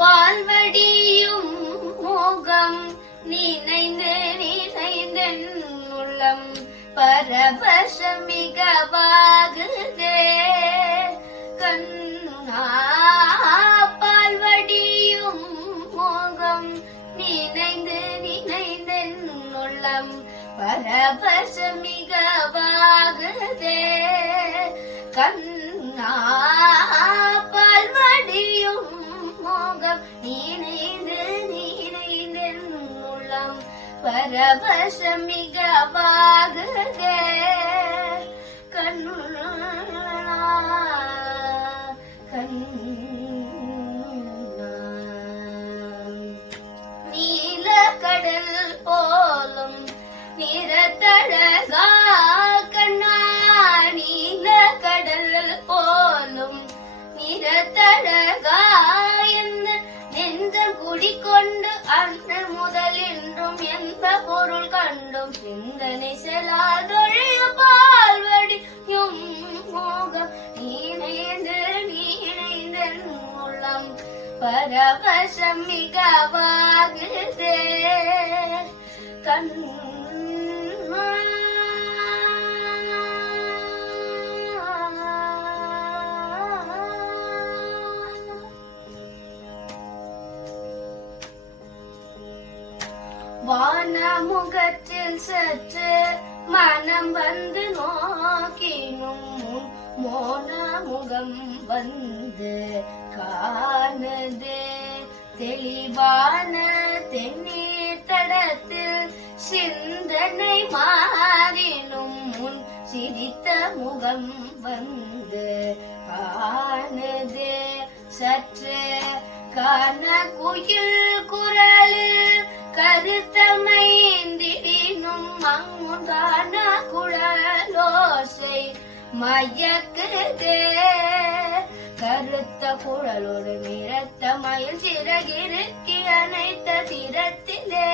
பால்வடியும் முகம் நினைந்து நினைந்தன் உள்ளம் பரவசமிகவாகுதே கண்ணா. பால்வடியும் முகம் நினைந்து நினைந்தன் உள்ளம் பரவசமிகவாகுதே கண்ணா. பால்வடியும் முகம் நினைந்து நினைந்தன் உள்ளம் பரவசமிகவாகுதே கண்ணா கண்ணா. நீலக்கடல் போலும் நிறத்தழகா கண்ணா. நீலக்கடல் போலும் நிறத்தழகா என்ன நெஞ்சம் குடிக்கொண்டு அந்த முதலின்றும் எந்த பொருள் கண்டும் சிந்தனை செல்லாதொழிய பால்வடியும் மோகம் நீனைந்து நீனைந்தன் உள்ளம் பரவசம் மிகவாகுதே கண்ணா. வானமுகத்தில் சற்று மனம் வந்து நோக்கினும் மோனமுகம் வந்து காணதே தெளிவான தென்னீர் தடத்தில் சிந்தனை மாறினும் முன் சிரித்த முகம் வந்து காணதே சற்று காண குயில் குரலில் கருத்தமைந்திடினும் மங்குதான குழலோசை மயக்குதே கருத்த குழலோடு நிறத்த மயில் சிறகிருக்கி அனைத்த திறத்திலே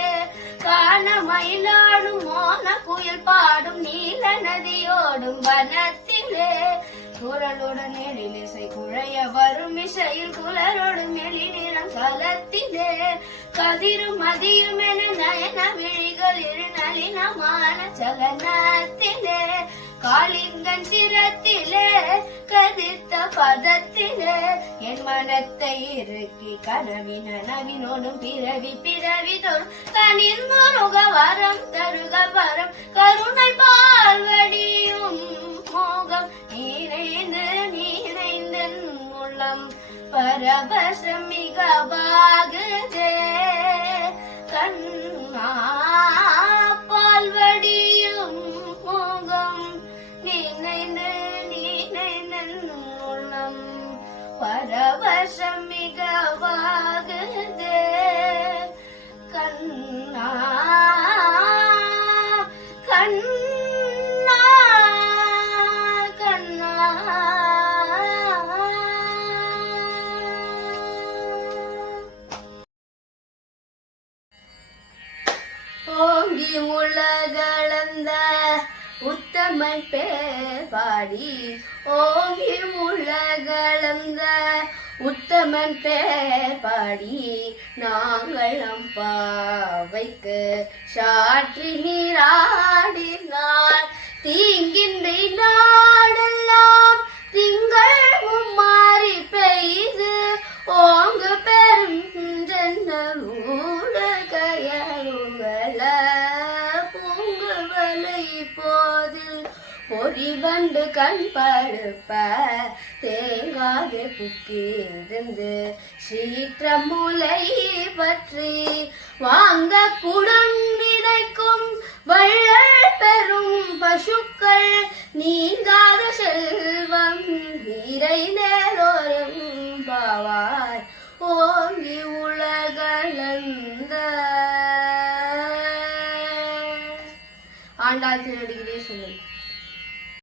காண மயிலாடும் மோன குயில் பாடும் நீல நதியோடும் வனத்திலே குரலுடன் எழிலிசை குழைய வரும் இசையில் குலரோடும் எழி நிறம் கலத்திலே கதிரும் மதியும் என நயன விழிகள் இரு நளினமான சலனத்திலே காளிங்கன் சிரத்திலே கதித்த பதத்திலே என் மனத்தை இறுக்கி கனவின நவினோடும் பிறவி பிறவி தோறும் தனிர் முருக வரம் தருக வரம் கருணை பால்வடியும் மோகம் நீனைந்து நீனைந்தன் உள்ளம் பரவசம் மிகவாகுதே கண்ணா. பால்வடியும் மோகம் நினைந்து நினைந்தன் உள்ளம் பரவசம் மிகவாகுதே கண்ணா கண்ணா கண்ணா. ஓங்கி உலகளந்த உத்தமன் பேர் பாடி ஓங்கி உலகளந்த உத்தமன் பேர் பாடி நாங்கள் நம் பாவைக்கு சாற்றி நீராடினார் தீங்கின்றி நாடெல்லாம் திங்கள் மாறி பெய்து ஓங்கு பெரும் ஜன்னலூடு கயலுங்கள பூங்குவலை போதில் பொறிவண்டு கண் படுப்ப தேங்காது புக்கிருந்து சீற்றமுலை பற்றி வாங்க குடம் நினைக்கும் வள்ளல் பெரும் பசுக்கள் நீங்காத செல்வம் நீரை நேரோரும் பாவா.